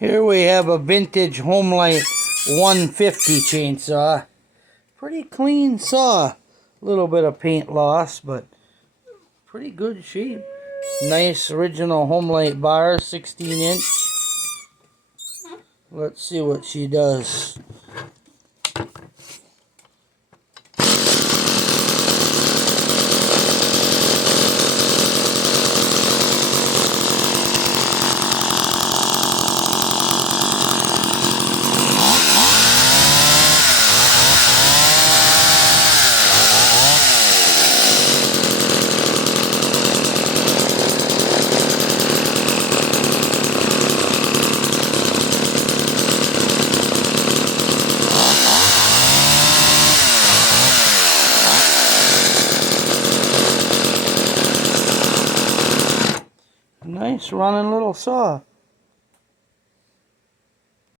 Here we have a vintage HOMELITE 150 chainsaw. Pretty clean saw. A little bit of paint loss, but pretty good shape. Nice original HOMELITE bar, 16-inch. Let's see what she does. Nice running little saw.